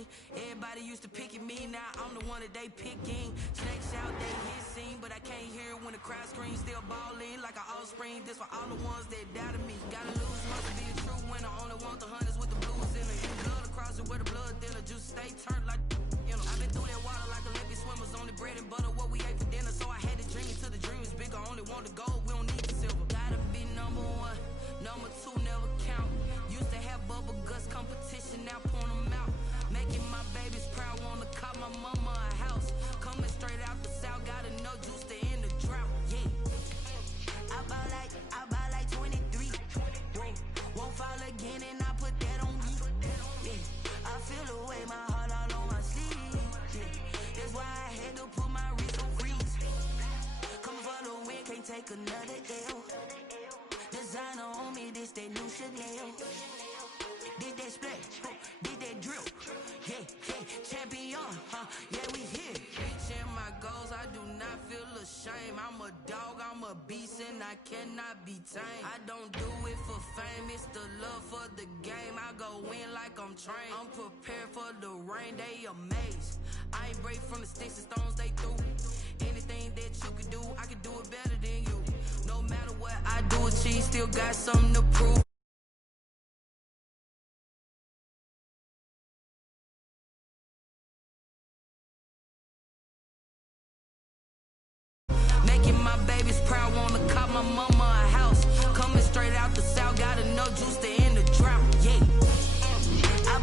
me. Everybody used to pick at me, now I'm the one that they picking. Snakes out, they hit scene, but I can't hear it when the crowd screams. Still balling like an offspring. This for all the ones that doubted me. Gotta lose, must be a true winner. Only want the hunters with the blues in it. Blood across it where the blood dealer. Just stay turned like, you know. I've been through that water like Olympic swimmers. Only bread and butter, what we ate for dinner. So I had to dream until the dream is bigger. Only want the gold, we don't need the silver. Gotta be number one, number two never count. Used to have bubble guts competition, now point them out. Making my babies proud, wanna call my mama a house. Coming straight out the south, got enough juice to end the drought. Yeah, I buy like 23. Won't fall again, and I put that on me. Yeah, I feel the way, my heart all on my sleeve. Yeah, that's why I had to put my wrist on freeze. Coming for the win, can't take another L. Designer on me, this that new Chanel. Did that splash, did that drill. Yeah, champion, yeah, we here. Reaching my goals, I do not feel ashamed. I'm a dog, I'm a beast, and I cannot be tamed. I don't do it for fame, it's the love for the game. I go in like I'm trained. I'm prepared for the rain, they amazed. I ain't break from the sticks and stones they threw. Anything that you could do, I could do it better than you. No matter what I do, achieve, still got something to prove. Making my babies proud, wanna call my mama a house. Coming straight out the south, got enough juice to end the drought. Yeah, I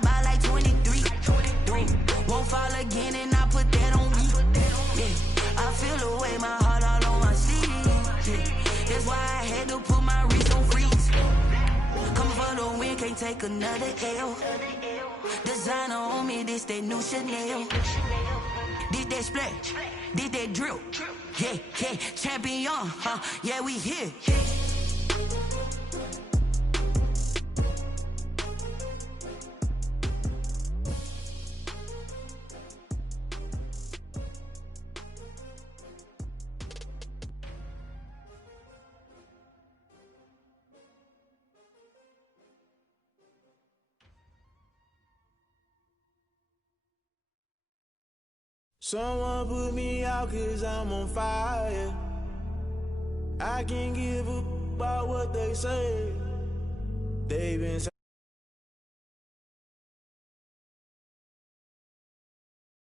buy like 23. Won't fall again, and I put that on me. Yeah, I feel the way, my heart all on my sleeve. Yeah, that's why I had to put my wrist on freeze. Coming for the win, can't take another L. Designer on me, this that new Chanel. Did that splash, did that drill. Yeah, champion, yeah, we here. Someone put me out 'cause I'm on fire. I can't give up about what they say. They've been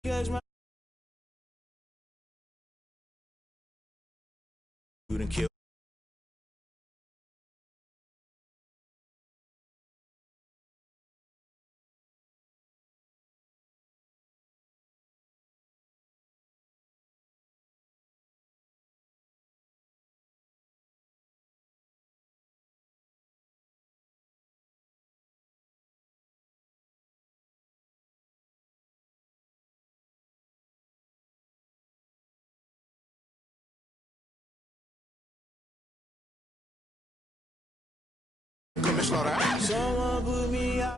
catch my you done kill. Someone put me out.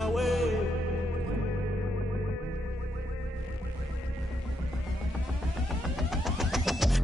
My way.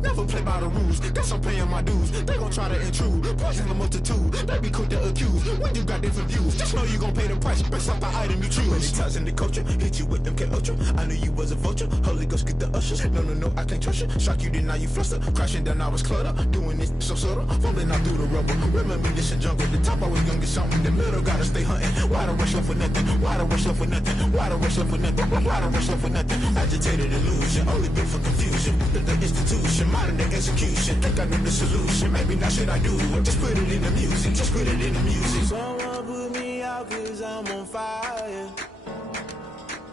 Never play by the rules, guess I'm paying my dues. They gon' try to intrude, poison the multitude. They be quick to accuse, when you got different views. Just know you gon' pay the price, based off the item you choose. Many ties in the culture, hit you with them K-Ultra. I knew you was a vulture, Holy Ghost get the ushers. No, I can't trust you. Shock you, then now you fluster. Crashing down, I was clutter. Doing this so subtle, fumbling out through the rubble. Remember this in jungle, the top I was young, get something. The middle gotta stay hunting. Why the rush up for nothing? Why the rush up for nothing? Why the rush up for nothing? Why the rush up for nothing? Agitated illusion, only built for confusion. The institution, modern day execution. Think I know the solution, maybe not should I do it. Just put it in the music, just put it in the music. Someone put me out 'cause I'm on fire.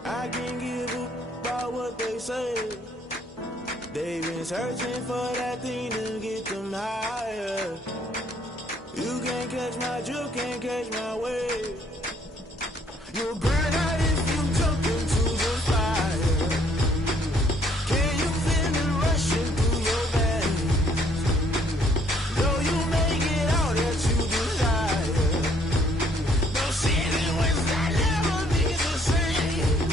I can't give up about what they say. They've been searching for that thing to get them higher. You can't catch my drift, can't catch my wave. You'll burn out if you jump into the fire. Can you feel it rushing through your veins? Though you make it out that you desire. No city was that never be the same.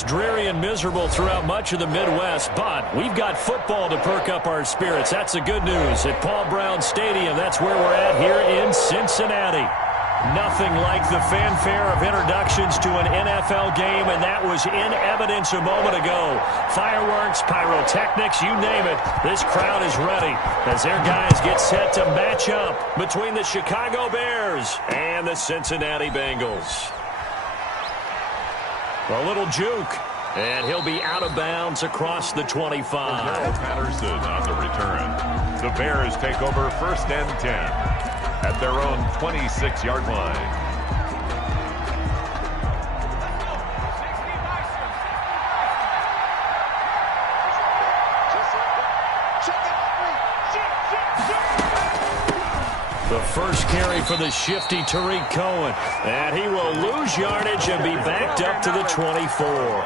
it's dreary and miserable throughout much of the Midwest, but we've got football to perk up our spirits. That's the good news. At Paul Brown Stadium, that's where we're at here in Cincinnati. Nothing like the fanfare of introductions to an NFL game, and that was in evidence a moment ago. Fireworks, pyrotechnics, you name it. This crowd is ready as their guys get set to match up between the Chicago Bears and the Cincinnati Bengals. A little juke, and he'll be out of bounds across the 25. Patterson on the return. The Bears take over 1st and 10. At their own 26-yard line. The first carry for the shifty Tariq Cohen. And he will lose yardage and be backed up to the 24.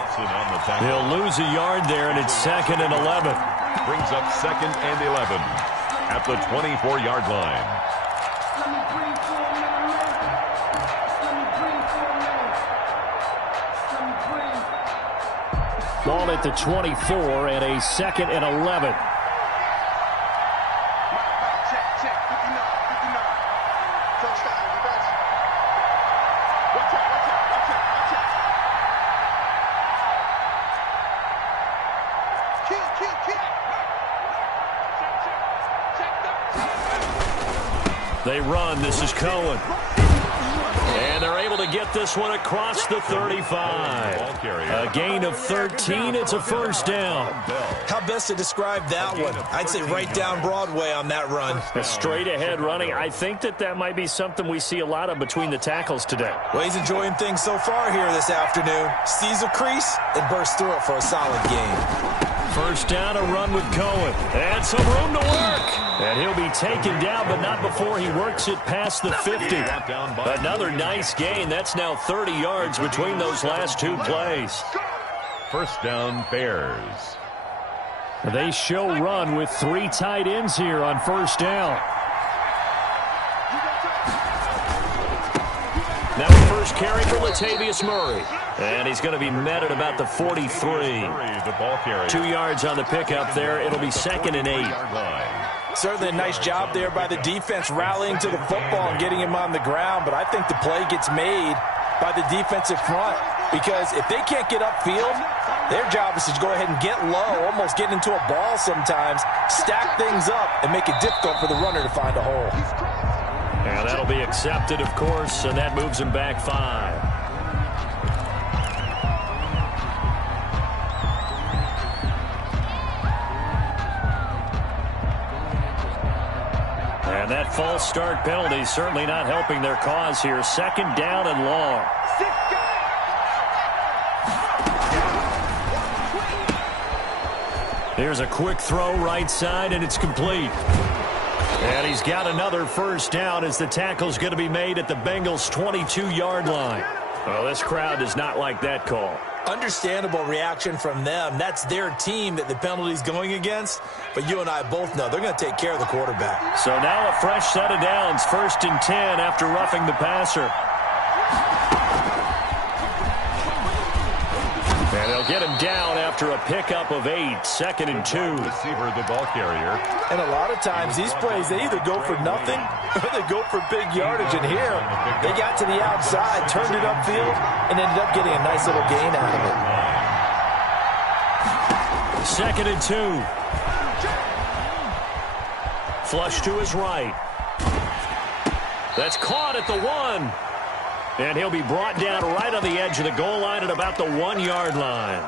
He'll lose a yard there, and it's 2nd and 11. Brings up 2nd and 11 at the 24-yard line. Ball at the 24 and a 2nd and 11. They run. This is Cohen. And they're able to get this one across the 35. A gain of 13. It's a first down. How best to describe that one? I'd say right down Broadway on that run. A straight ahead running. I think that might be something we see a lot of between the tackles today. Well, he's enjoying things so far here this afternoon. Sees a crease and bursts through it for a solid gain. First down, a run with Cohen. And some room to work. And he'll be taken down, but not before he works it past the 50. Another nice gain. That's now 30 yards between those last two plays. First down, Bears. They show run with 3 tight ends here on first down. Now the first carry for Latavius Murray. And he's going to be met at about the 43. 2 yards on the pickup there. It'll be 2nd and 8. Certainly a nice job there by the defense rallying to the football and getting him on the ground. But I think the play gets made by the defensive front. Because if they can't get upfield, their job is to go ahead and get low, almost get into a ball sometimes, stack things up, and make it difficult for the runner to find a hole. And that'll be accepted, of course, and that moves him back 5. And that false start penalty certainly not helping their cause here. 2nd down and long. Here's a quick throw right side, and it's complete. And he's got another first down as the tackle's going to be made at the Bengals' 22-yard line. Well, this crowd does not like that call. Understandable reaction from them. That's their team that the penalty's going against. But you and I both know they're going to take care of the quarterback. So now a fresh set of downs. 1st and 10 after roughing the passer. And they'll get him down after a pickup of 8. 2nd and 2. Receiver, the ball carrier. And a lot of times these plays, they either go for nothing or they go for big yardage. And here, they got to the outside, turned it upfield, and ended up getting a nice little gain out of it. 2nd and 2. Flush to his right. That's caught at the 1. And he'll be brought down right on the edge of the goal line at about the 1-yard line.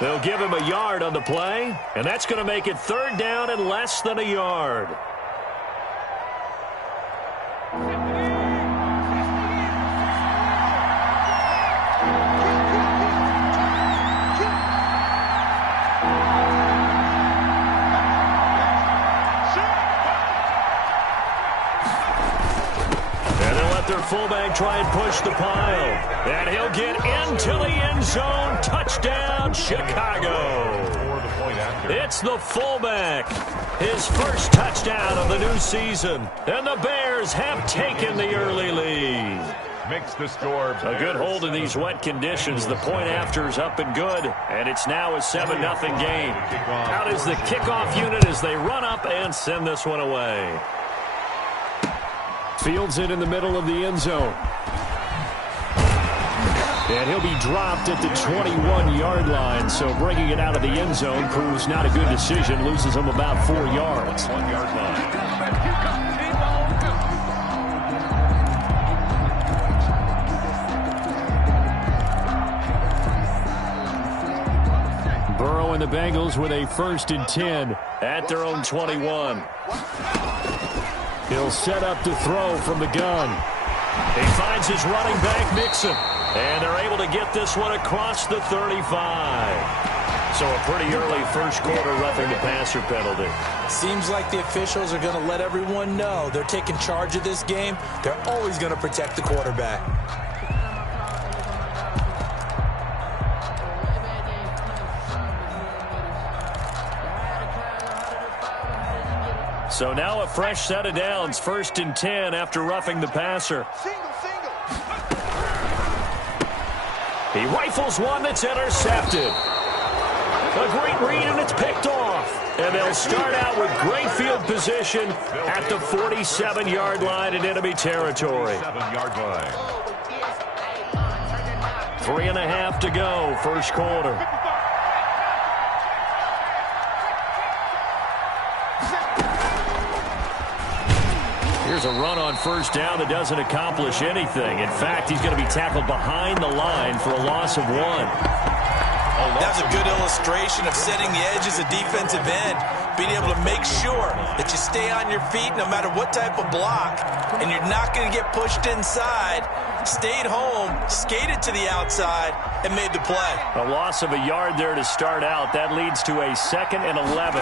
They'll give him a yard on the play, and that's going to make it 3rd down and less than a yard. Their fullback try and push the pile. And he'll get into the end zone. Touchdown, Chicago. It's the fullback. His first touchdown of the new season. And the Bears have taken the early lead. makes the score. A good hold in these wet conditions. The point after is up and good, and it's now a 7-0 game. Out is the kickoff unit as they run up and send this one away. Fields it in the middle of the end zone. And he'll be dropped at the 21-yard line, so bringing it out of the end zone proves not a good decision. Loses him about 4 yards. 1-yard line. Burrow and the Bengals with a 1st and 10 at their own 21. He'll set up to throw from the gun. He finds his running back, Mixon. And they're able to get this one across the 35. So a pretty early first quarter roughing the passer penalty. Seems like the officials are going to let everyone know they're taking charge of this game. They're always going to protect the quarterback. So now a fresh set of downs, 1st and 10 after roughing the passer. He rifles one that's intercepted. A great read, and it's picked off. And they'll start out with great field position at the 47-yard line in enemy territory. 7-yard line. 3.5 to go, first quarter. Here's a run on first down that doesn't accomplish anything. In fact, he's going to be tackled behind the line for a loss of 1. That's a good illustration of setting the edge as a defensive end, being able to make sure that you stay on your feet no matter what type of block, and you're not going to get pushed inside. Stayed home, skated to the outside, and made the play. A loss of a yard there to start out. That leads to a 2nd and 11.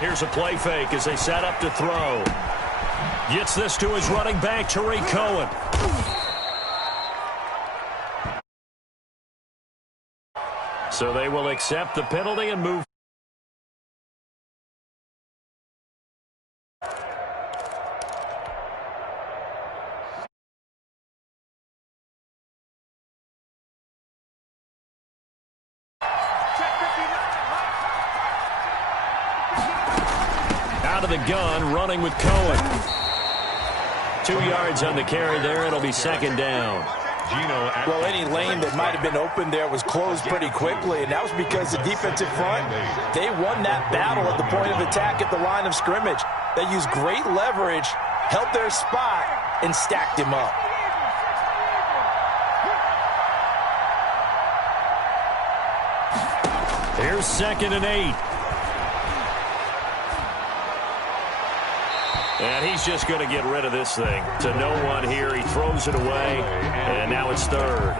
Here's a play fake as they set up to throw. Gets this to his running back, Tariq Cohen. So they will accept the penalty and move. Out of the gun, running with Cohen. 2 yards on the carry there. It'll be 2nd down. Well, any lane that might have been open there was closed pretty quickly, and that was because the defensive front, they won that battle at the point of attack at the line of scrimmage. They used great leverage, held their spot, and stacked him up. Here's 2nd and 8. And he's just going to get rid of this thing to no one here. He throws it away, and now it's 3rd.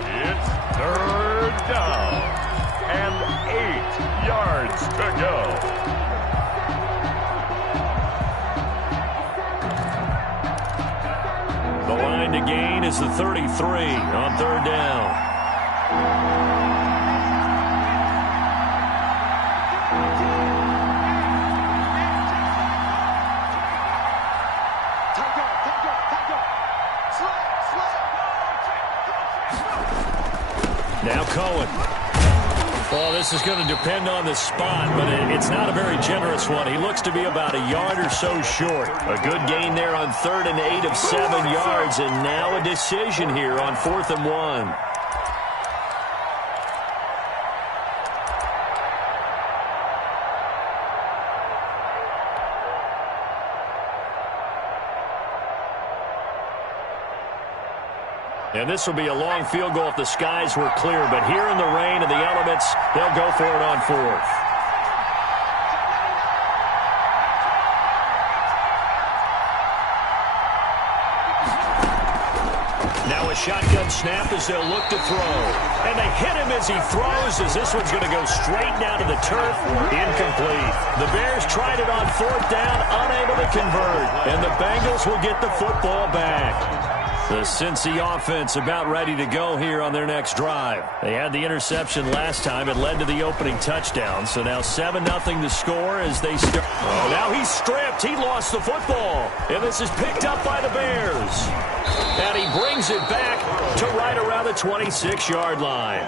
It's 3rd down and 8 yards to go. The line to gain is the 33 on 3rd down. Now Cohen. Well, this is going to depend on the spot, but it's not a very generous one. He looks to be about a yard or so short. A good gain there on 3rd and 8 of 7 yards, and now a decision here on 4th and 1. And this will be a long field goal if the skies were clear. But here in the rain and the elements, they'll go for it on 4th. Now a shotgun snap as they'll look to throw. And they hit him as he throws, as this one's going to go straight down to the turf. Incomplete. The Bears tried it on 4th down, unable to convert. And the Bengals will get the football back. The Cincy offense about ready to go here on their next drive. They had the interception last time. It led to the opening touchdown. So now 7-0 the score as they start. Oh, now he's stripped. He lost the football. And this is picked up by the Bears. And he brings it back to right around the 26-yard line.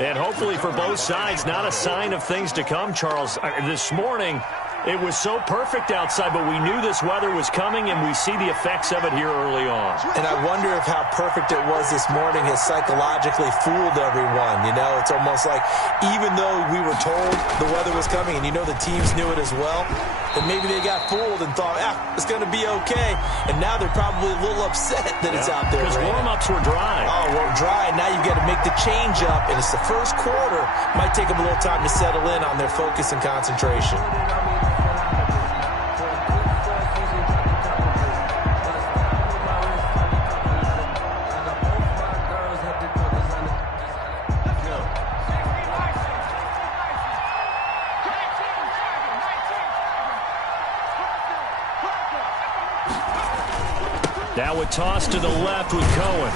And hopefully for both sides, not a sign of things to come, Charles. This morning, it was so perfect outside, but we knew this weather was coming, and we see the effects of it here early on. And I wonder if how perfect it was this morning has psychologically fooled everyone. You know, it's almost like even though we were told the weather was coming, and you know the teams knew it as well, that maybe they got fooled and thought, it's going to be okay. And now they're probably a little upset that it's out there. Because warm-ups were dry. Oh, we're dry. Now you've got to make the change up, and it's the first quarter. Might take them a little time to settle in on their focus and concentration. Now a toss to the left with Cohen.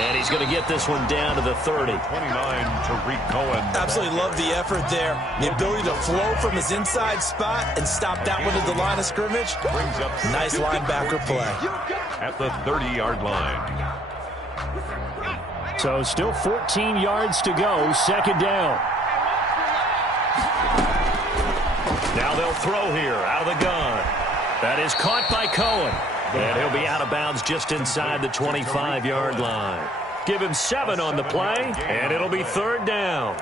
And he's going to get this one down to the 30. 29, Tariq Cohen. Absolutely love the effort there. The ability to flow from his inside spot and stop that one at the line of scrimmage. Brings up Nice linebacker play. at the 30-yard line. So still 14 yards to go. Second down. Now they'll throw here out of the gun. That is caught by Cohen. And he'll be out of bounds just inside the 25-yard line. Give him 7 on the play, and it'll be third down.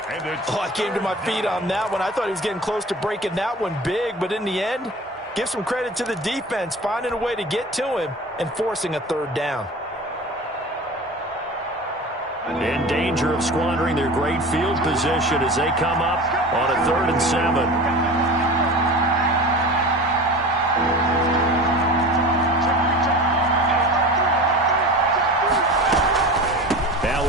Oh, I came to my feet on that one. I thought he was getting close to breaking that one big, but in the end, give some credit to the defense, finding a way to get to him and forcing a third down. In danger of squandering their great field position as they come up on a 3rd and 7.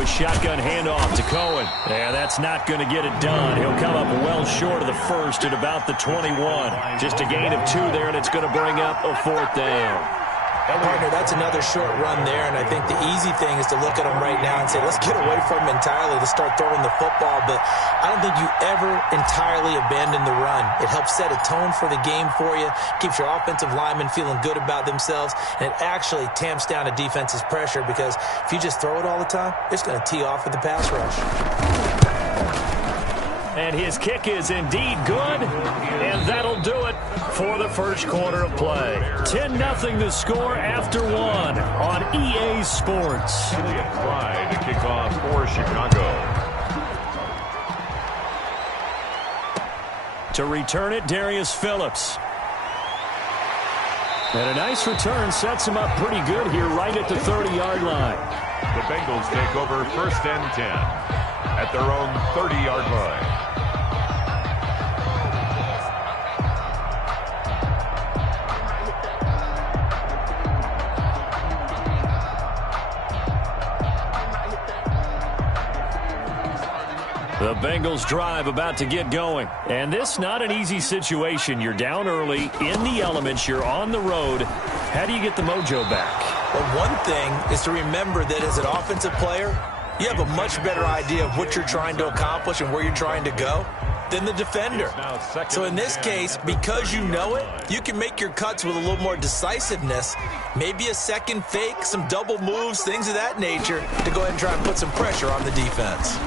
Shotgun handoff to Cohen. Yeah, that's not going to get it done. He'll come up well short of the first at about the 21. Just a gain of 2 there, and it's going to bring up a 4th down. Partner, that's another short run there, and I think the easy thing is to look at him right now and say, let's get away from him entirely to start throwing the football, but I don't think you ever entirely abandon the run. It helps set a tone for the game for you, keeps your offensive linemen feeling good about themselves, and it actually tamps down a defense's pressure because if you just throw it all the time, it's going to tee off with the pass rush. And his kick is indeed good, and that'll do it for the first quarter of play. 10-0 the score after 1 on EA Sports. Elliott Fry to kick off for Chicago. To return it, Darius Phillips. And a nice return sets him up pretty good here right at the 30-yard line. The Bengals take over 1st and 10 at their own 30-yard line. The Bengals drive about to get going. And this not an easy situation. You're down early, in the elements, you're on the road. How do you get the mojo back? Well, one thing is to remember that as an offensive player, you have a much better idea of what you're trying to accomplish and where you're trying to go than the defender. So in this case, because you know it, you can make your cuts with a little more decisiveness, maybe a second fake, some double moves, things of that nature, to go ahead and try and put some pressure on the defense.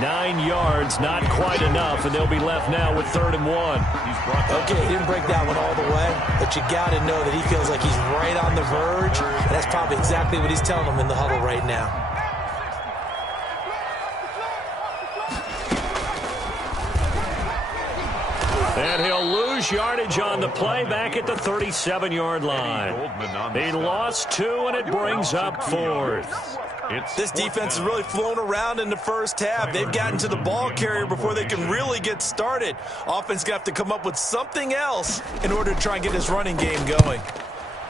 9 yards, not quite enough, and they'll be left now with 3rd and 1. Okay, he didn't break that one all the way, but you got to know that he feels like he's right on the verge, and that's probably exactly what he's telling them in the huddle right now. And he'll lose yardage on the play back at the 37-yard line. He lost 2, and it brings up 4th. This defense has really flown around in the first half. They've gotten to the ball carrier before they can really get started. Offense got to come up with something else in order to try and get this running game going.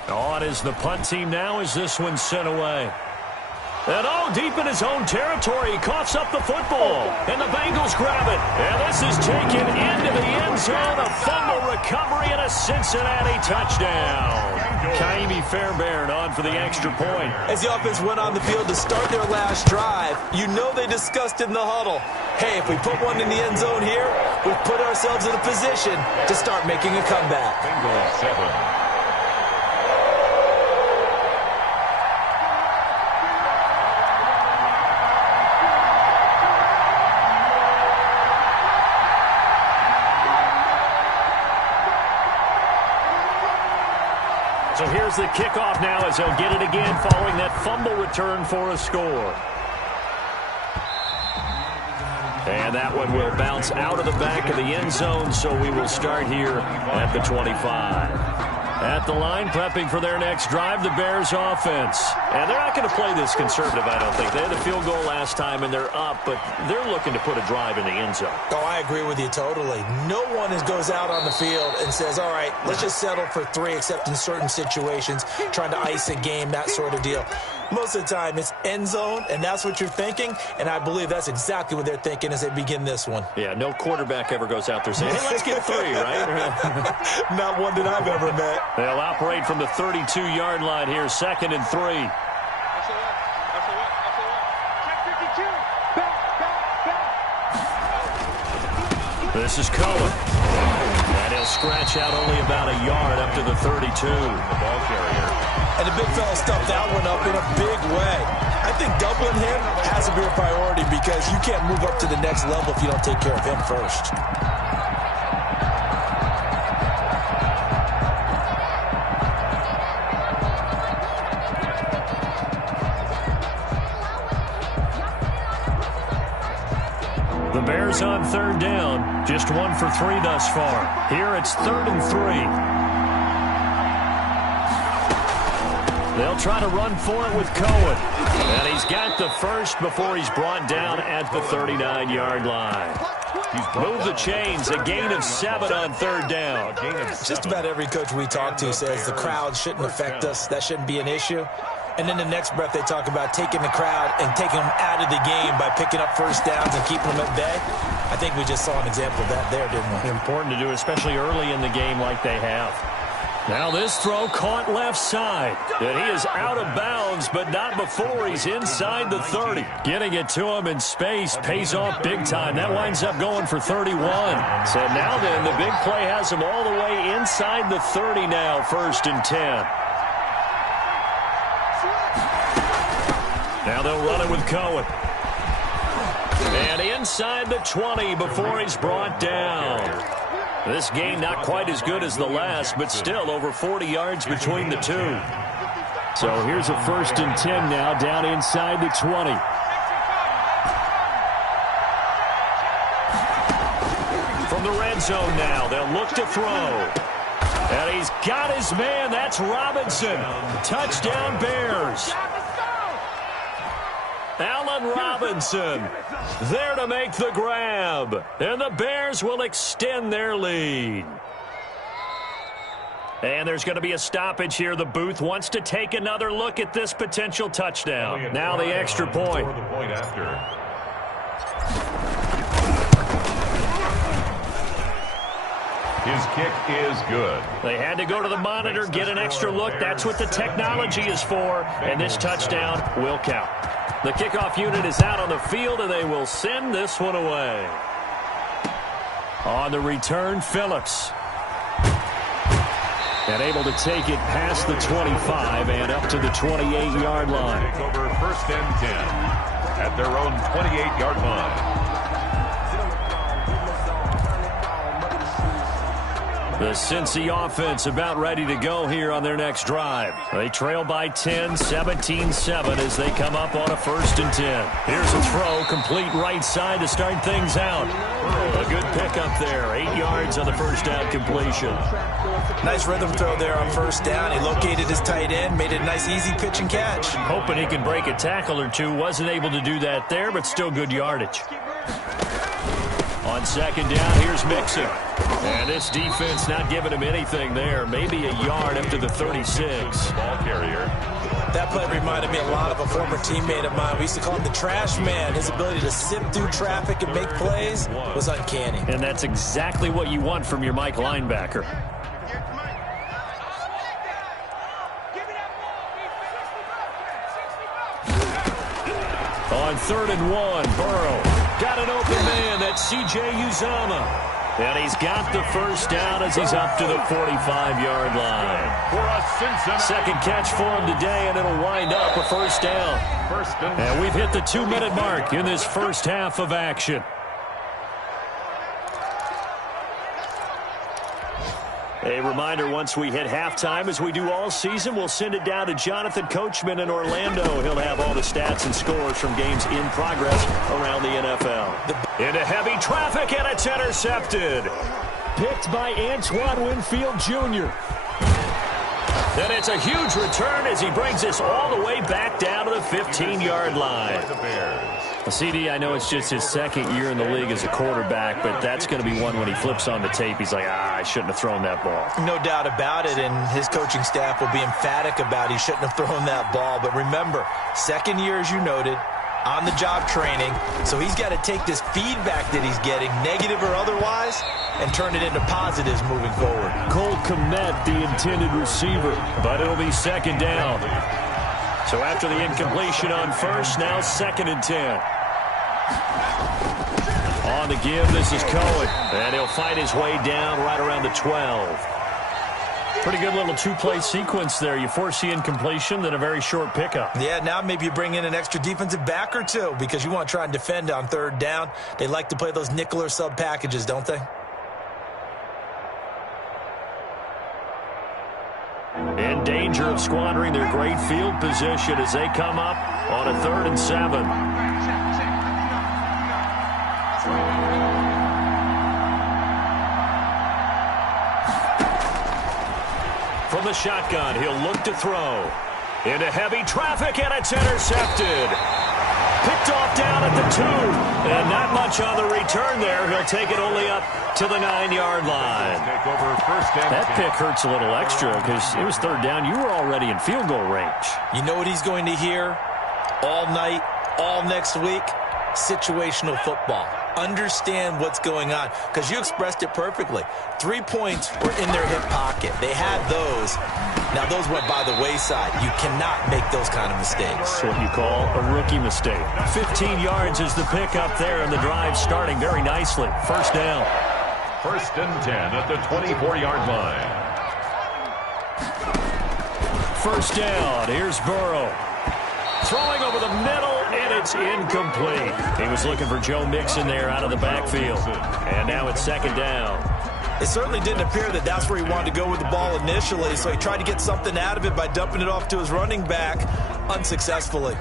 On is the punt team now as this one's sent away. And deep in his own territory, he coughs up the football. And the Bengals grab it. And this is taken into the end zone. A fumble recovery and a Cincinnati touchdown. Kaimi Fairbairn on for the extra point. As the offense went on the field to start their last drive, you know they discussed in the huddle, hey, if we put one in the end zone here, we've put ourselves in a position to start making a comeback. Bengals 7. So here's the kickoff now as they'll get it again following that fumble return for a score. And that one will bounce out of the back of the end zone, so we will start here at the 25. At the line, prepping for their next drive, the Bears offense. And they're not going to play this conservative, I don't think. They had a field goal last time, and they're up, but they're looking to put a drive in the end zone. Oh, I agree with you totally. No one goes out on the field and says, all right, let's just settle for 3, except in certain situations, trying to ice a game, that sort of deal. Most of the time, it's end zone, and that's what you're thinking, and I believe that's exactly what they're thinking as they begin this one. Yeah, no quarterback ever goes out there saying, hey, let's get 3, right? Not one that I've ever met. They'll operate from the 32-yard line here, 2nd and 3. This is Cohen. And he'll scratch out only about a yard up to the 32. The ball carrier. And the big fella stuffed that one up in a big way. I think doubling him has to be a priority because you can't move up to the next level if you don't take care of him first. The Bears on 3rd down, just 1 for 3 thus far. Here it's 3rd and 3. They'll try to run for it with Cohen. And he's got the first before he's brought down at the 39-yard line. He's moved the chains, a gain of 7 on 3rd down. Just about every coach we talk to says the crowd shouldn't affect us. That shouldn't be an issue. And then the next breath they talk about taking the crowd and taking them out of the game by picking up first downs and keeping them at bay. I think we just saw an example of that there, didn't we? Important to do, especially early in the game like they have. Now this throw caught left side. And he is out of bounds, but not before he's inside the 30. Getting it to him in space pays off big time. That winds up going for 31. So now then, the big play has him all the way inside the 30 now, 1st and 10. Now they'll run it with Cohen. And inside the 20 before he's brought down. This game not quite as good as the last, but still over 40 yards between the two. So here's a 1st and 10 now down inside the 20. From the red zone now, they'll look to throw. And he's got his man. That's Robinson. Touchdown Bears. Allen Robinson there to make the grab. And the Bears will extend their lead. And there's going to be a stoppage here. The booth wants to take another look at this potential touchdown. Now the extra point. His kick is good. They had to go to the monitor, get an extra look. That's what the technology is for. And this touchdown will count. The kickoff unit is out on the field, and they will send this one away. On the return, Phillips. And able to take it past the 25 and up to the 28-yard line. Take over 1st and 10 at their own 28-yard line. The Cincy offense about ready to go here on their next drive. They trail by 10, 17-7 as they come up on a 1st and 10. Here's a throw, complete right side to start things out. A good pickup there, 8 yards on the first down completion. Nice rhythm throw there on 1st down. He located his tight end, made it a nice easy pitch and catch. Hoping he could break a tackle or two. Wasn't able to do that there, but still good yardage. On 2nd down, here's Mixon. And this defense not giving him anything there. Maybe a yard up to the 36. Ball carrier. That play reminded me a lot of a former teammate of mine. We used to call him the trash man. His ability to sift through traffic and make plays was uncanny. And that's exactly what you want from your Mike linebacker. On 3rd and 1, Burrow got an open man. That's C.J. Uzomah. And he's got the first down as he's up to the 45-yard line. Second catch for him today, and it'll wind up a first down. And we've hit the 2-minute mark in this first half of action. A reminder, once we hit halftime, as we do all season, we'll send it down to Jonathan Coachman in Orlando. He'll have all the stats and scores from games in progress around the NFL. Into heavy traffic, and it's intercepted. Picked by Antoine Winfield Jr. Then it's a huge return as he brings us all the way back down to the 15-yard line. CD, I know it's just his second year in the league as a quarterback, but that's going to be one when he flips on the tape. He's like, I shouldn't have thrown that ball. No doubt about it, and his coaching staff will be emphatic about he shouldn't have thrown that ball. But remember, second year, as you noted, on-the-job training, so he's got to take this feedback that he's getting, negative or otherwise, and turn it into positives moving forward. Cole Kmet, the intended receiver, but it'll be second down. So after the incompletion on first, now 2nd and 10. On the give, this is Cohen, and he'll fight his way down right around the 12. Pretty good little two-play sequence there. You force the incompletion, then a very short pickup. Yeah, now maybe you bring in an extra defensive back or two because you want to try and defend on 3rd down. They like to play those nickel or sub packages, don't they? In danger of squandering their great field position as they come up on a 3rd and 7. From the shotgun, he'll look to throw. Into heavy traffic, and it's intercepted. Picked off down at the 2. And not much on the return there. He'll take it only up to the 9-yard line. That pick hurts a little extra because it was 3rd down. You were already in field goal range. You know what he's going to hear all night, all next week? Situational football. Understand what's going on because you expressed it perfectly. 3 points were in their hip pocket. They had those. Now those went by the wayside. You cannot make those kind of mistakes. That's what you call a rookie mistake. 15 yards is the pickup there, and the drive starting very nicely. First down. 1st and 10 at the 24-yard line. First down. Here's Burrow. Throwing over the middle, and it's incomplete. He was looking for Joe Mixon there out of the backfield. And now it's 2nd down. It certainly didn't appear that that's where he wanted to go with the ball initially, so he tried to get something out of it by dumping it off to his running back unsuccessfully.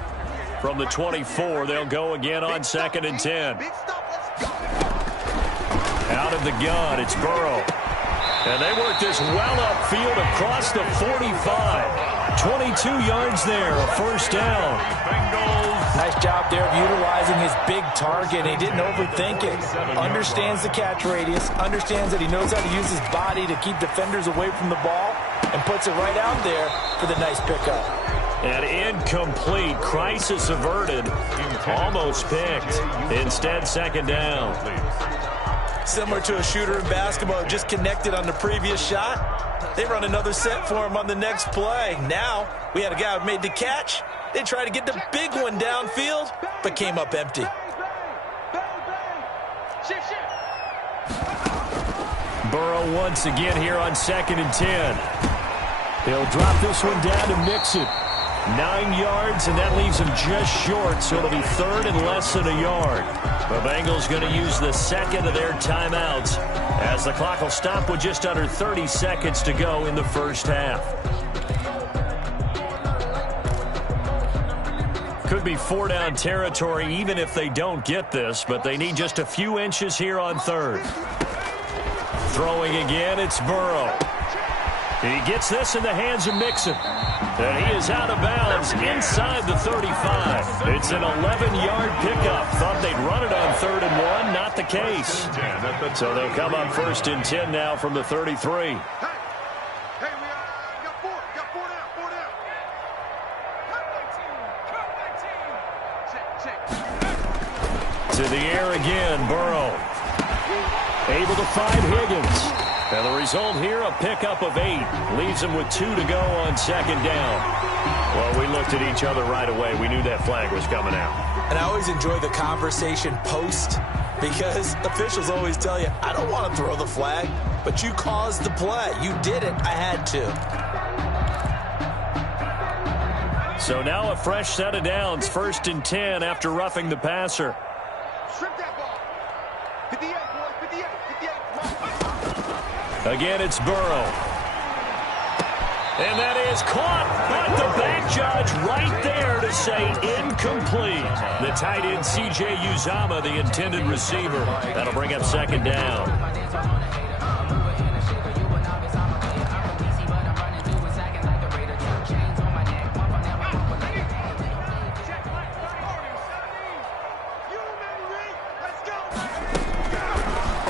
From the 24, they'll go again on 2nd and 10. Out of the gun, it's Burrow. And they work this well upfield across the 45. 22 yards there, a first down. Nice job there of utilizing his big target. He didn't overthink it. Understands the catch radius. Understands that he knows how to use his body to keep defenders away from the ball. And puts it right out there for the nice pickup. And incomplete. Crisis averted. Almost picked. Instead, 2nd down. Similar to a shooter in basketball, just connected on the previous shot. They run another set for him on the next play. Now, we had a guy who made the catch. They tried to get the big one downfield, but came up empty. Burrow once again here on 2nd and 10. He'll drop this one down to Mixon. 9 yards, and that leaves him just short, so it'll be 3rd and less than a yard. The Bengals going to use the 2nd of their timeouts as the clock will stop with just under 30 seconds to go in the first half. Could be 4-down territory even if they don't get this, but they need just a few inches here on 3rd. Throwing again, it's Burrow. He gets this in the hands of Mixon. And he is out of bounds inside the 35. It's an 11-yard pickup. Thought they'd run it on 3rd and 1. Not the case. So they'll come up 1st and 10 now from the 33. To the air again, Burrow. Able to find Higgins. And the result here, a pickup of 8. Leaves him with 2 to go on second down. Well, we looked at each other right away. We knew that flag was coming out. And I always enjoy the conversation post because officials always tell you, I don't want to throw the flag, but you caused the play. You did it. I had to. So now a fresh set of downs, 1st and 10 after roughing the passer. Strip that ball. 58, boys, 58, 58. Again, it's Burrow. And that is caught, but the back judge right there to say incomplete. The tight end, C.J. Uzomah, the intended receiver. That'll bring up second down.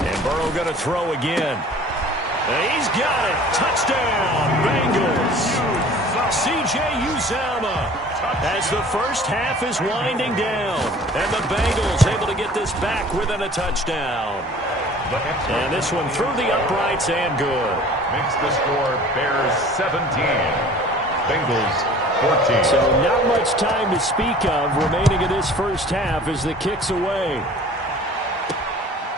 And Burrow going to throw again. He's got it. Touchdown, Bengals. C.J. Uzomah as the first half is winding down. And the Bengals able to get this back within a touchdown. And this one through the uprights and good. Makes the score Bears 17. Bengals 14. So not much time to speak of remaining in this first half as the kick's away.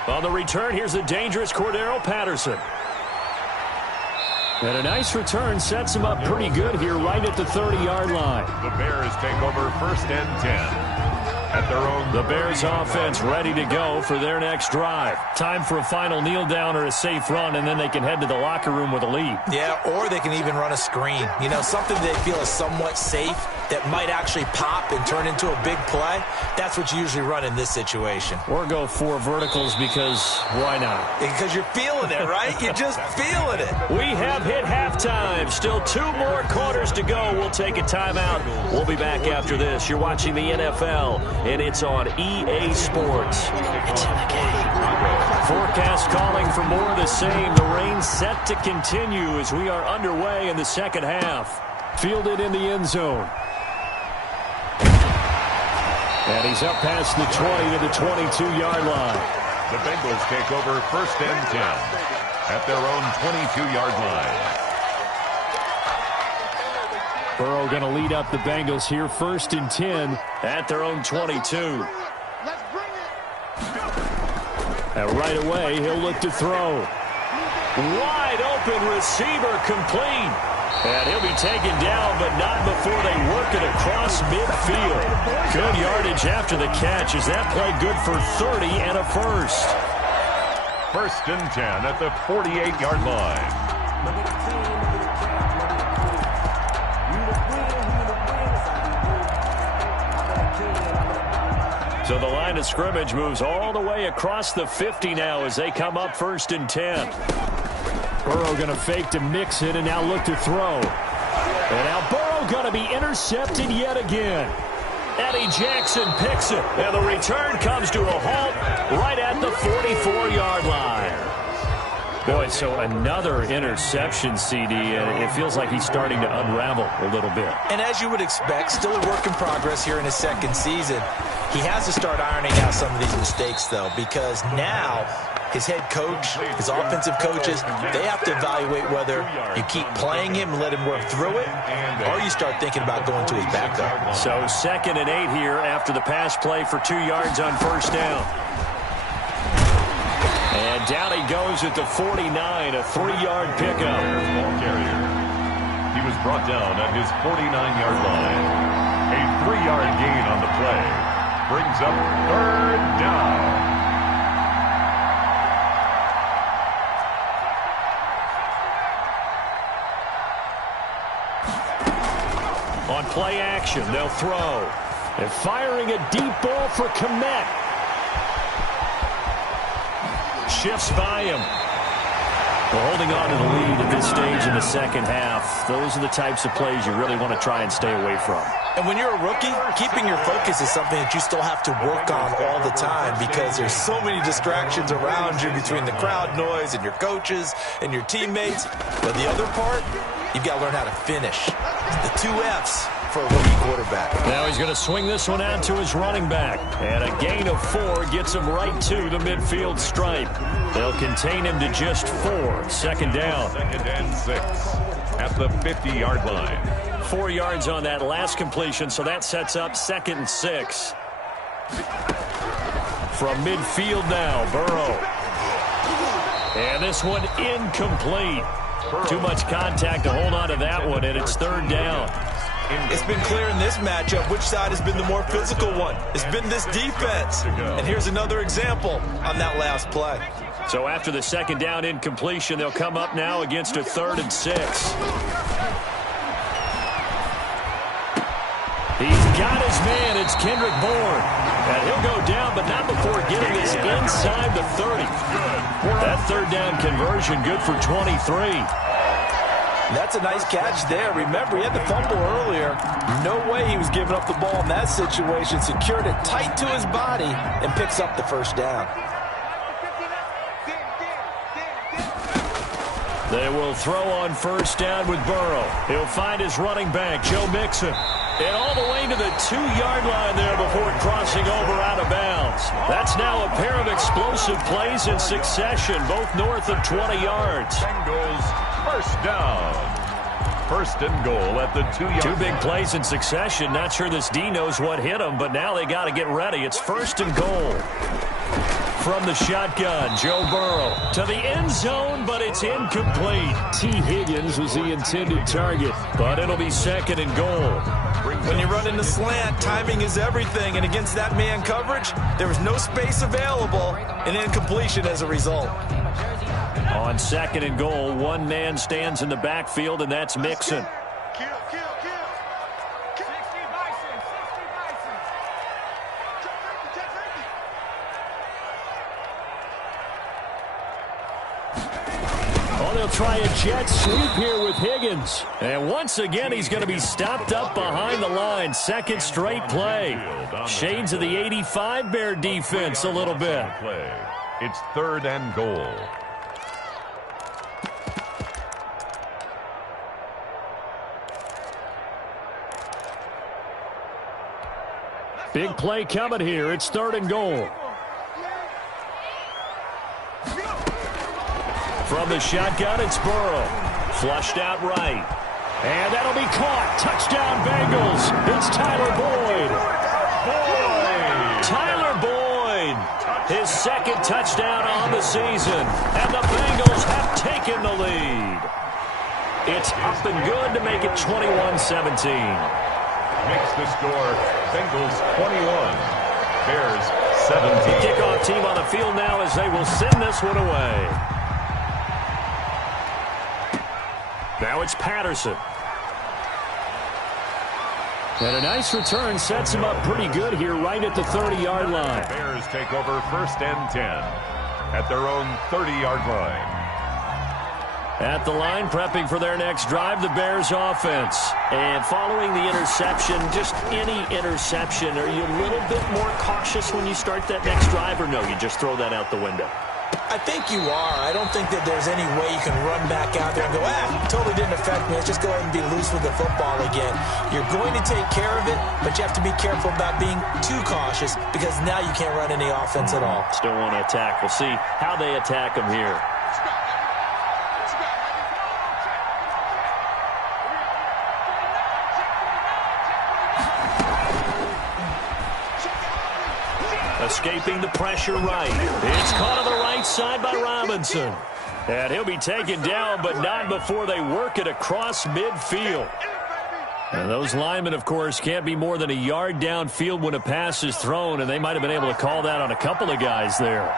On the return, here's the dangerous Cordero Patterson. And a nice return sets him up pretty good here right at the 30-yard line. The Bears take over 1st and 10. At their own. The Bears offense ready to go for their next drive. Time for a final kneel down or a safe run, and then they can head to the locker room with a lead. Yeah, or they can even run a screen. You know, something they feel is somewhat safe that might actually pop and turn into a big play. That's what you usually run in this situation. Or go 4 verticals because why not? Because you're feeling it, right? You're just feeling it. We have hit halftime. Still 2 more quarters to go. We'll take a timeout. We'll be back after this. You're watching the NFL, and it's on EA Sports. It's in the game. Forecast calling for more of the same. The rain set to continue as we are underway in the second half. Fielded in the end zone. And he's up past the 20 to the 22-yard line. The Bengals take over 1st and 10 at their own 22-yard line. Burrow going to lead up the Bengals here, 1st and 10 at their own 22. Let's bring it. And right away, he'll look to throw. Wide open receiver complete. And he'll be taken down, but not before they work it across midfield. Good yardage after the catch. Is that play good for 30 and a first? 1st and 10 at the 48-yard line. So the line of scrimmage moves all the way across the 50 now as they come up 1st and 10. Burrow going to fake to mix it and now look to throw. And now Burrow going to be intercepted yet again. Eddie Jackson picks it. And the return comes to a halt right at the 44-yard line. Boy, so another interception, CD, and it feels like he's starting to unravel a little bit. And as you would expect, still a work in progress here in his second season. He has to start ironing out some of these mistakes, though, because now his head coach, his offensive coaches, they have to evaluate whether you keep playing him and let him work through it, or you start thinking about going to his backup. So 2nd and 8 here after the pass play for 2 yards on 1st down. And down he goes at the 49, a 3-yard pickup. Ball carrier. He was brought down at his 49-yard line. A 3-yard gain on the play brings up 3rd down. On play action, they'll throw. And firing a deep ball for Kmet. Shifts by him. Well, holding on to the lead at this stage in the second half, those are the types of plays you really want to try and stay away from. And when you're a rookie, keeping your focus is something that you still have to work on all the time because there's so many distractions around you between the crowd noise and your coaches and your teammates. But the other part, you've got to learn how to finish. The 2 F's, for a rookie quarterback. Now he's going to swing this one out to his running back. And a gain of 4 gets him right to the midfield stripe. They'll contain him to just 4. Second down. 2nd and 6 at the 50-yard line. 4 yards on that last completion, so that sets up 2nd and 6. From midfield now, Burrow. And this one incomplete. Too much contact to hold on to that one, and it's 3rd down. It's been clear in this matchup which side has been the more physical one. It's been this defense. And here's another example on that last play. So after the 2nd down incompletion, they'll come up now against a 3rd and 6. He's got his man. It's Kendrick Bourne. And he'll go down, but not before getting this inside the 30. That 3rd down conversion good for 23. That's a nice catch there. Remember, he had the fumble earlier. No way he was giving up the ball in that situation. Secured it tight to his body and picks up the 1st down. They will throw on 1st down with Burrow. He'll find his running back, Joe Mixon. And all the way to the 2-yard line there before crossing over out of bounds. That's now a pair of explosive plays in succession, both north of 20 yards. Bengals 1st down. 1st and goal at the 2-yard line. 2 big plays in succession. Not sure this D knows what hit him, but now they got to get ready. It's 1st and goal. From the shotgun, Joe Burrow to the end zone, but it's incomplete. T. Higgins was the intended target, but it'll be 2nd and goal. When you run in the slant, timing is everything, and against that man coverage, there was no space available, and incompletion as a result. On 2nd and goal, one man stands in the backfield, and that's Mixon. They'll try a jet sweep here with Higgins. And once again, he's going to be stopped up behind the line. 2nd straight play. Shades of the 85 Bear defense a little bit. It's 3rd and goal. Big play coming here. It's 3rd and goal. From the shotgun, it's Burrow. Flushed out right. And that'll be caught. Touchdown, Bengals. It's Tyler Boyd. Tyler Boyd. His 2nd touchdown on the season. And the Bengals have taken the lead. It's up and good to make it 21-17. Makes the score Bengals 21. Bears 17. Kickoff team on the field now as they will send this one away. Now it's Patterson. And a nice return sets him up pretty good here right at the 30-yard line. Bears take over 1st and 10 at their own 30-yard line. At the line, prepping for their next drive, the Bears offense. And following the interception, just any interception, are you a little bit more cautious when you start that next drive, or no, you just throw that out the window? I think you are. I don't think that there's any way you can run back out there and go, totally didn't affect me. Let's just go ahead and be loose with the football again. You're going to take care of it, but you have to be careful about being too cautious because now you can't run any offense at all. Still want to attack. We'll see how they attack them here. Escaping the pressure right. It's caught on the right side by Robinson. And he'll be taken down, but not before they work it across midfield. And those linemen, of course, can't be more than a yard downfield when a pass is thrown, and they might have been able to call that on a couple of guys there.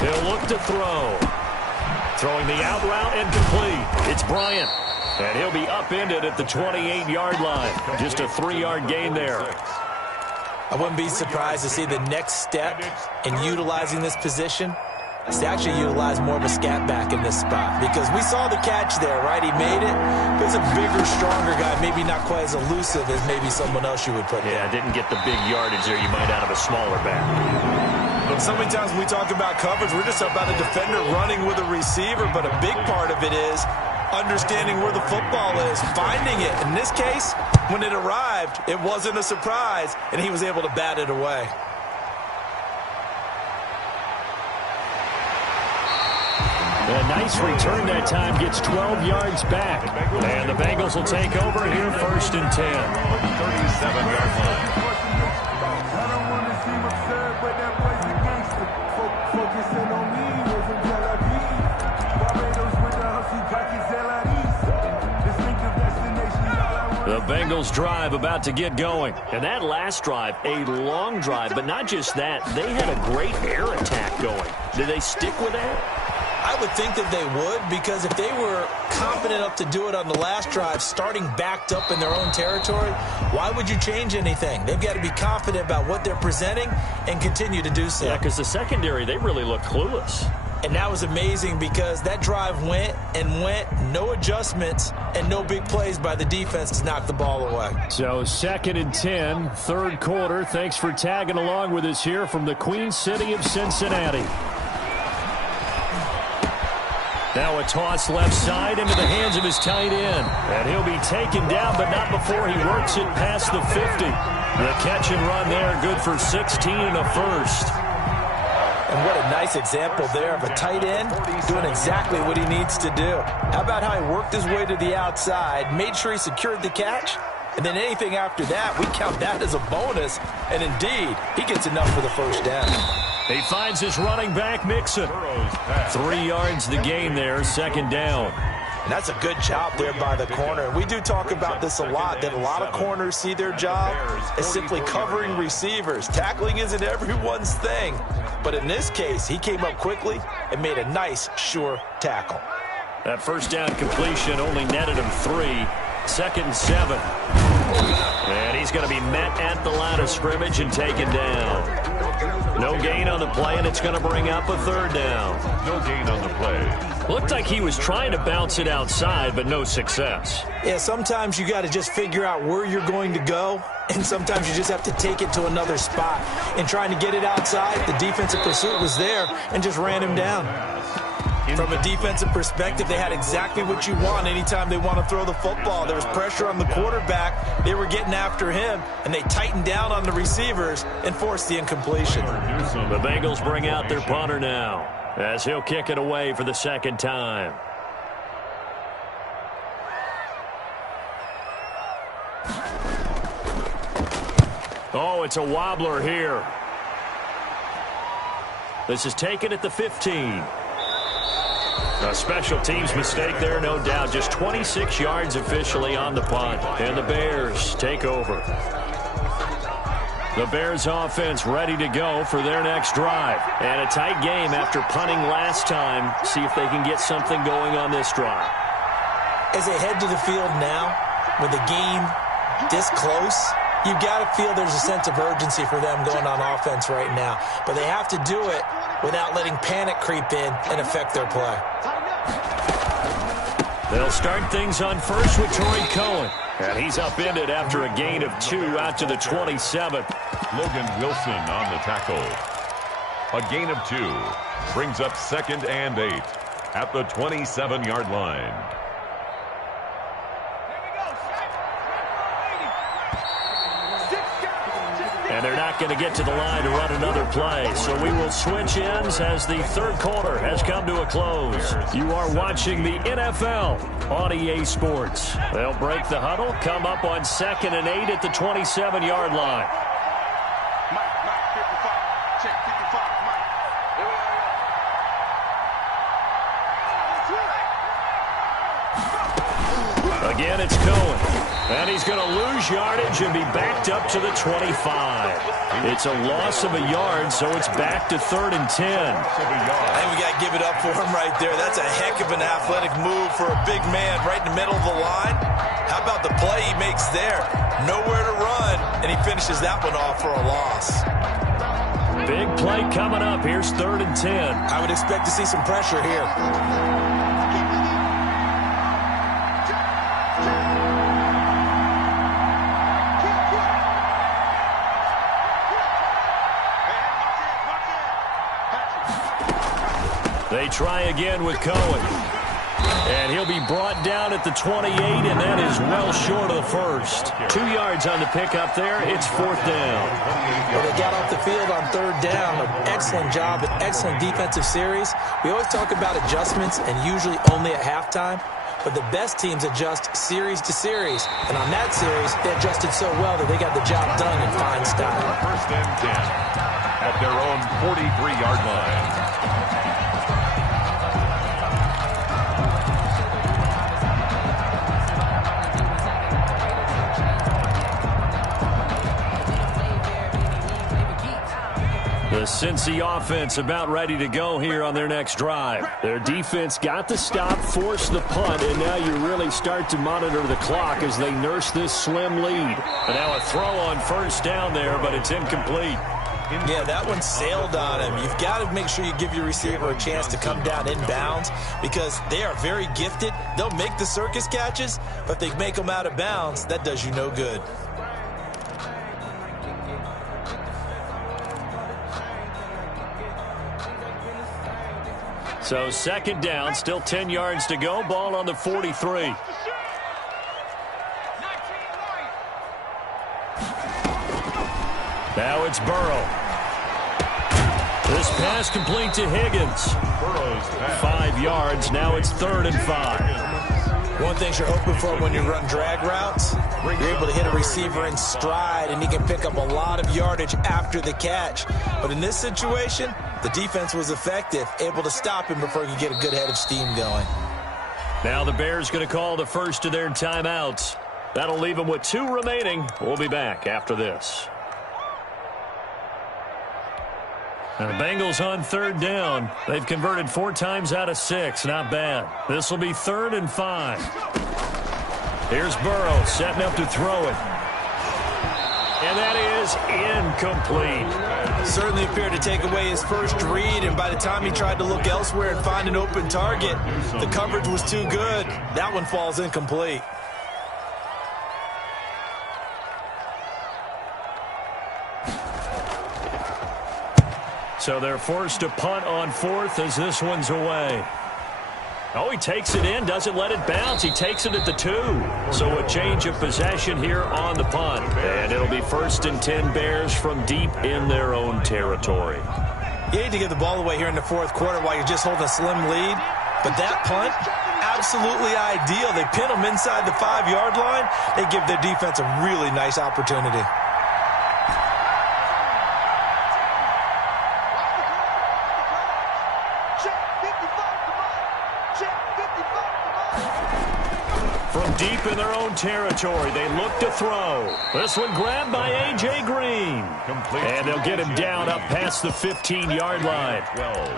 He'll look to throw. Throwing the out route and complete. It's Bryant. And he'll be upended at the 28-yard line. Just a 3-yard gain there. I wouldn't be surprised to see the next step in utilizing this position is to actually utilize more of a scat back in this spot, because we saw the catch there, right? He made it. There's a bigger, stronger guy, maybe not quite as elusive as maybe someone else you would put there. Yeah, didn't get the big yardage there you might out of a smaller back. But so many times when we talk about coverage, we're just about a defender running with a receiver, but a big part of it is understanding where the football is, finding it. In this case, when it arrived, it wasn't a surprise, and he was able to bat it away. A nice return that time, gets 12 yards back. And the Bengals will take over here, 1st and 10. 37-yard line. I don't want to seem absurd, but that boy's a gangster. Focusing on me, we're from Tel Aviv. Barbados with the hustle, pockets LIDs. Distinctive destination, all I want. The Bengals drive about to get going. And that last drive, a long drive, but not just that. They had a great air attack going. Did they stick with that? I would think that they would, because if they were confident enough to do it on the last drive, starting backed up in their own territory, why would you change anything? They've got to be confident about what they're presenting and continue to do so. Yeah, because the secondary, they really looked clueless. And that was amazing, because that drive went and went, no adjustments, and no big plays by the defense to knock the ball away. So 2nd and 10, 3rd quarter. Thanks for tagging along with us here from the Queen City of Cincinnati. Now a toss left side into the hands of his tight end. And he'll be taken down, but not before he works it past the 50. The catch and run there, good for 16 and a first. And what a nice example there of a tight end doing exactly what he needs to do. How about how he worked his way to the outside, made sure he secured the catch, and then anything after that, we count that as a bonus. And indeed, he gets enough for the first down. He finds his running back, Mixon. 3 yards the gain there, 2nd down. And that's a good job there by the corner. We do talk about this a lot, that a lot of corners see their job as simply covering receivers. Tackling isn't everyone's thing. But in this case, he came up quickly and made a nice, sure tackle. That first down completion only netted him 3. 2nd and 7. And he's going to be met at the line of scrimmage and taken down. No gain on the play, and it's going to bring up a 3rd down. No gain on the play. Looked like he was trying to bounce it outside, but no success. Yeah, sometimes you got to just figure out where you're going to go, and sometimes you just have to take it to another spot. And trying to get it outside, the defensive pursuit was there and just ran him down. From a defensive perspective, they had exactly what you want anytime they want to throw the football. There was pressure on the quarterback. They were getting after him, and they tightened down on the receivers and forced the incompletion. The Bengals bring out their punter now, as he'll kick it away for the 2nd time. Oh, it's a wobbler here. This is taken at the 15. A special teams mistake there, no doubt. Just 26 yards officially on the punt. And the Bears take over. The Bears offense ready to go for their next drive. And a tight game after punting last time. See if they can get something going on this drive. As they head to the field now, with the game this close, you've got to feel there's a sense of urgency for them going on offense right now. But they have to do it without letting panic creep in and affect their play. They'll start things on first with Torrey Cohen. And he's upended after a gain of 2 out to the 27. Logan Wilson on the tackle. A gain of 2 brings up 2nd and 8 at the 27-yard line. And they're not going to get to the line to run another play. So we will switch ends as the 3rd quarter has come to a close. You are watching the NFL on EA Sports. They'll break the huddle, come up on 2nd and 8 at the 27-yard line. Check 55, Mike. Again, it's Cohen. And he's going to lose yardage and be backed up to the 25. It's a loss of a yard, so it's back to 3rd and 10. I think we got to give it up for him right there. That's a heck of an athletic move for a big man right in the middle of the line. How about the play he makes there? Nowhere to run, and he finishes that one off for a loss. Big play coming up. Here's 3rd and 10. I would expect to see some pressure here. They try again with Cohen. And he'll be brought down at the 28, and that is well short of the first. 2 yards on the pickup there. It's 4th down. Well, they got off the field on 3rd down. An excellent job, an excellent defensive series. We always talk about adjustments, and usually only at halftime. But the best teams adjust series to series. And on that series, they adjusted so well that they got the job done in fine style. 1st and 10 at their own 43-yard line. The Cincy offense about ready to go here on their next drive. Their defense got the stop, forced the punt, and now you really start to monitor the clock as they nurse this slim lead. And now a throw on 1st down there, but it's incomplete. Yeah, that one sailed on him. You've got to make sure you give your receiver a chance to come down inbounds because they are very gifted. They'll make the circus catches, but if they make them out of bounds, that does you no good. So 2nd down, still 10 yards to go. Ball on the 43. Now it's Burrow. This pass complete to Higgins. 5 yards. Now it's 3rd and 5. One thing you're hoping for when you run drag routes, you're able to hit a receiver in stride, and he can pick up a lot of yardage after the catch. But in this situation, the defense was effective, able to stop him before he could get a good head of steam going. Now the Bears going to call the first of their timeouts. That'll leave them with 2 remaining. We'll be back after this. Now the Bengals on 3rd down. They've converted 4 times out of 6. Not bad. This will be 3rd and 5. Here's Burrow setting up to throw it. And that is incomplete. Certainly appeared to take away his first read, and by the time he tried to look elsewhere and find an open target, the coverage was too good. That one falls incomplete. So they're forced to punt on 4th as this one's away. Oh, he takes it in, doesn't let it bounce. He takes it at the 2. So a change of possession here on the punt. And it'll be 1st and 10 Bears from deep in their own territory. You hate to give the ball away here in the 4th quarter while you're just holding a slim lead. But that punt, absolutely ideal. They pin them inside the 5-yard line. They give their defense a really nice opportunity. From deep in their own territory, they look to throw. This one grabbed by A.J. Green. And they'll get him down up past the 15-yard line.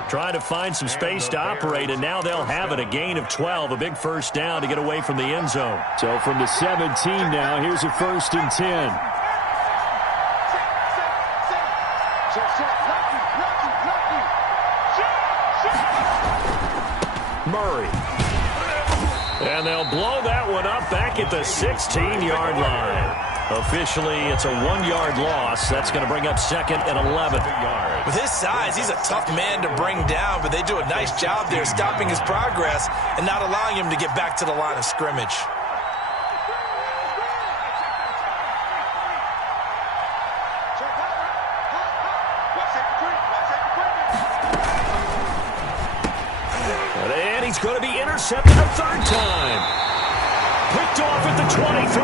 Trying to find some space to operate, and now they'll have it. A gain of 12, a big 1st down to get away from the end zone. So from the 17 now, here's a 1st and 10. Murray. And they'll blow that one up back at the 16-yard line. Officially, it's a 1-yard loss. That's going to bring up 2nd and 11. With his size, he's a tough man to bring down, but they do a nice job there stopping his progress and not allowing him to get back to the line of scrimmage. And he's going to be intercepted a 3rd time. Picked off at the 23.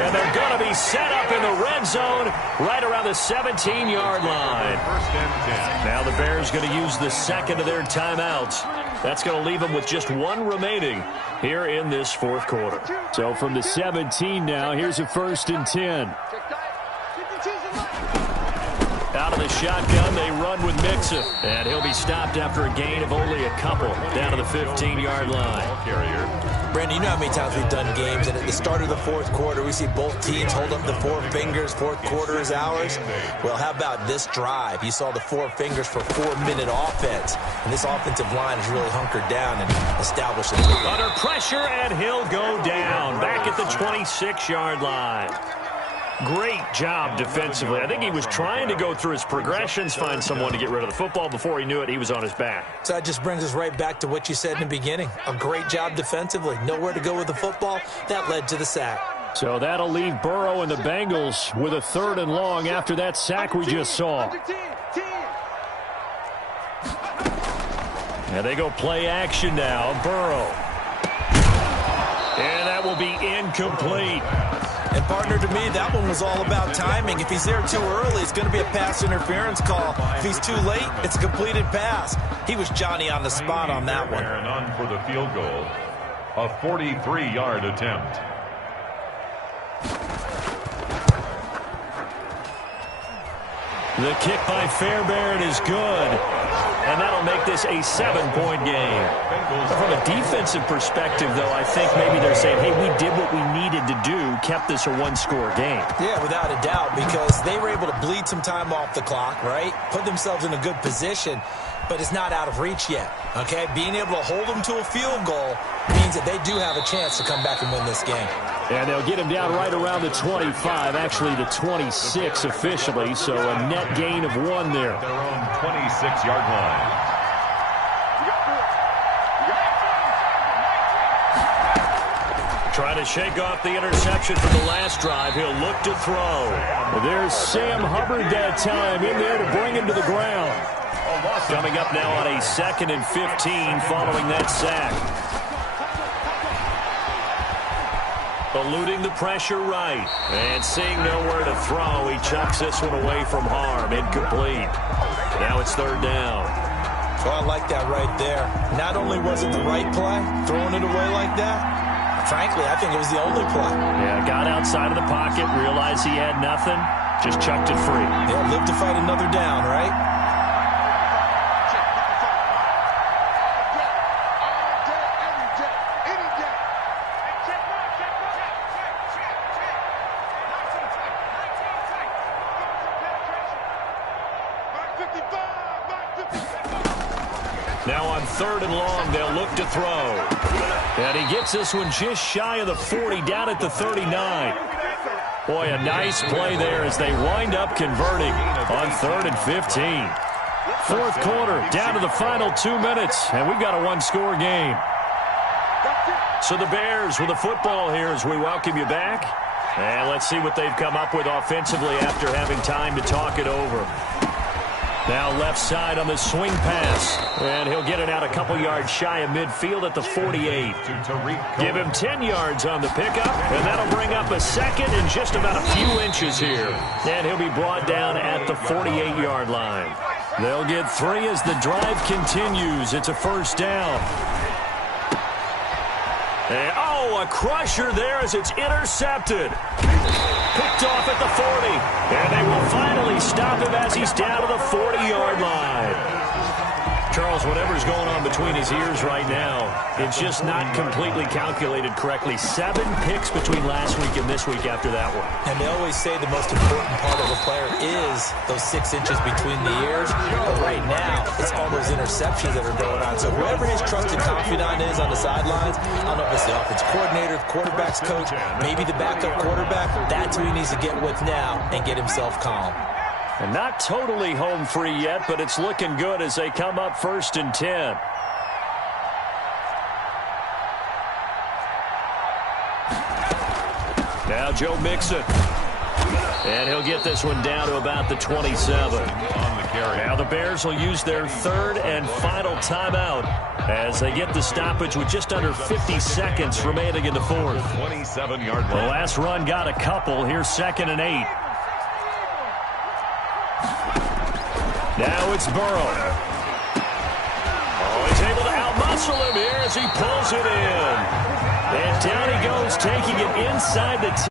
And they're going to be set up in the red zone right around the 17-yard line. 1st and 10. Now the Bears going to use the 2nd of their timeouts. That's going to leave them with just 1 remaining here in this 4th quarter. So from the 17 now, here's a 1st and 10. Out of the shotgun, they run with Mixon. And he'll be stopped after a gain of only a couple down to the 15-yard line. Brandon, you know how many times we've done games, and at the start of the fourth quarter, we see both teams hold up the four fingers, fourth quarter is ours. Well, how about this drive? You saw the four fingers for 4-minute offense, and this offensive line is really hunkered down and established. Under pressure, and he'll go down, back at the 26-yard line. Great job defensively. I think he was trying to go through his progressions, find someone to get rid of the football. Before he knew it, he was on his back. So that just brings us right back to what you said in the beginning. A great job defensively. Nowhere to go with the football. That led to the sack. So that'll leave Burrow and the Bengals with a 3rd and long after that sack we just saw. And they go play action now. Burrow. And that will be incomplete. And, partner, to me, that one was all about timing. If he's there too early, it's going to be a pass interference call. If he's too late, it's a completed pass. He was Johnny on the spot on that one. And on for the field goal, a 43-yard attempt. The kick by Fairbairn is good. And that'll make this a 7-point game. From a defensive perspective, though, I think maybe they're saying, hey, we did what we needed to do, kept this a 1-score game. Yeah, without a doubt, because they were able to bleed some time off the clock, right? Put themselves in a good position, but it's not out of reach yet, okay? Being able to hold them to a field goal means that they do have a chance to come back and win this game. And they'll get him down right around the 25, actually the 26 officially, so a net gain of 1 there. Their own 26-yard line. Trying to shake off the interception from the last drive. He'll look to throw. There's Sam Hubbard that time in there to bring him to the ground. Coming up now on a 2nd and 15 following that sack. Eluding the pressure right. And seeing nowhere to throw, he chucks this one away from harm. Incomplete. Now it's 3rd down. So I like that right there. Not only was it the right play, throwing it away like that, frankly, I think it was the only play. Yeah, got outside of the pocket, realized he had nothing, just chucked it free. Yeah, live to fight another down, right? Now on 3rd and long, they'll look to throw. And he gets this one just shy of the 40, down at the 39. Boy, a nice play there as they wind up converting on 3rd and 15. 4th quarter, down to the final 2 minutes, and we've got a 1-score game. So the Bears with the football here as we welcome you back. And let's see what they've come up with offensively after having time to talk it over. Now left side on the swing pass. And he'll get it out a couple yards shy of midfield at the 48. Give him 10 yards on the pickup. And that'll bring up a 2nd and just about a few inches here. And he'll be brought down at the 48-yard line. They'll get 3 as the drive continues. It's a 1st down. And, a crusher there as it's intercepted. Picked off at the 40. And they will finally stop him as he's down to the 40-yard line. Charles, whatever's going on between his ears right now, it's just not completely calculated correctly. 7 picks between last week and this week after that one. And they always say the most important part of a player is those 6 inches between the ears. But right now, it's all those interceptions that are going on. So whoever his trusted confidant is on the sidelines, I don't know if it's the offensive coordinator, the quarterback's coach, maybe the backup quarterback, that's who he needs to get with now and get himself calm. And not totally home free yet, but it's looking good as they come up 1st and 10. Now Joe Mixon. And he'll get this one down to about the 27. On the carry. Now the Bears will use their 3rd and final timeout as they get the stoppage with just under 50 seconds remaining in the 4th. 27-yard line. The last run got a couple. Here's 2nd and 8. Now it's Burrow. He's able to outmuscle him here as he pulls it in. And down he goes, taking it inside the